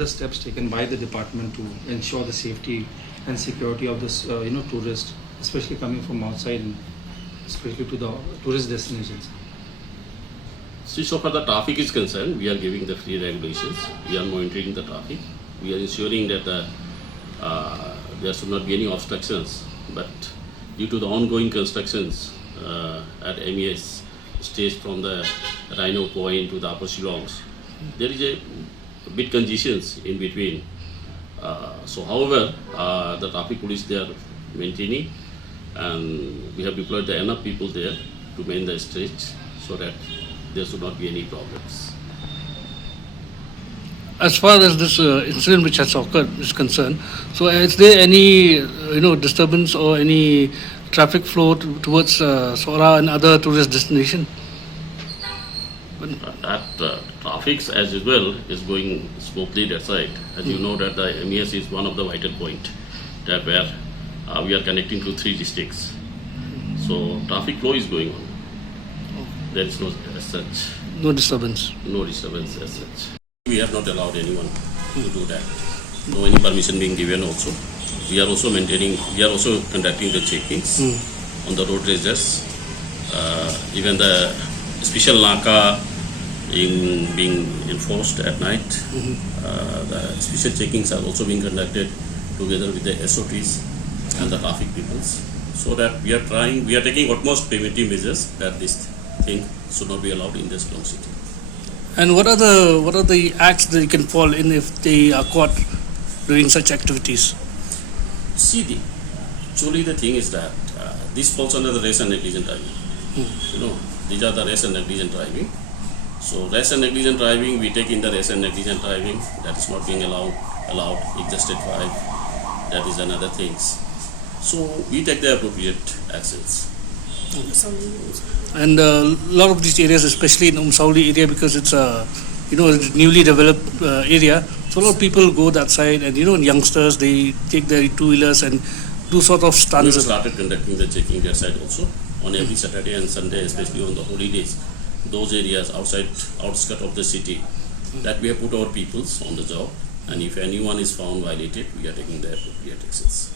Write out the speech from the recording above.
the steps taken by the department to ensure the safety and security of this, tourists, especially coming from outside, and especially to the tourist destinations? See, so far the traffic is concerned, we are giving the free regulations. We are monitoring the traffic. We are ensuring that there should not be any obstructions. But due to the ongoing constructions at MES stage from the Rhino Point to the Upper Shillongs, there is a bit congestions in between. However, the traffic police they are maintaining, and we have deployed enough people there to main the stretch so that there should not be any problems. As far as this incident which has occurred is concerned, so is there any disturbance or any traffic flow towards Sora and other tourist destination? That traffic as well is going smoothly that side. As you know that the MES is one of the vital point that where we are connecting to 3 districts. So traffic flow is going on. There is no as such. No disturbance. No disturbance as such. We have not allowed anyone to do that. No any permission being given also. We are also maintaining, we are also conducting the checkings on the road races. Even the special NACA being enforced at night. The special checkings are also being conducted together with the SOTs and the traffic peoples. So that we are taking utmost preventive measures that this thing should not be allowed in this Shillong city. And what are the acts that you can fall in if they are caught doing such activities? See, actually the thing is that this falls under the race and negligent driving. These are the race and negligent driving. So race and negligent driving, we take in the race and negligent driving. That is not being allowed. Exhausted drive. That is another things. So we take the appropriate actions. And a lot of these areas, especially in Sauli area, because it's a newly developed area, so a lot of people go that side, and youngsters they take their 2-wheelers and do sort of We stunts. have started conducting the checking that side also on every Saturday and Sunday, especially on the holidays. Those areas outskirts of the city, that we have put our peoples on the job, and if anyone is found violated, we are taking the appropriate actions.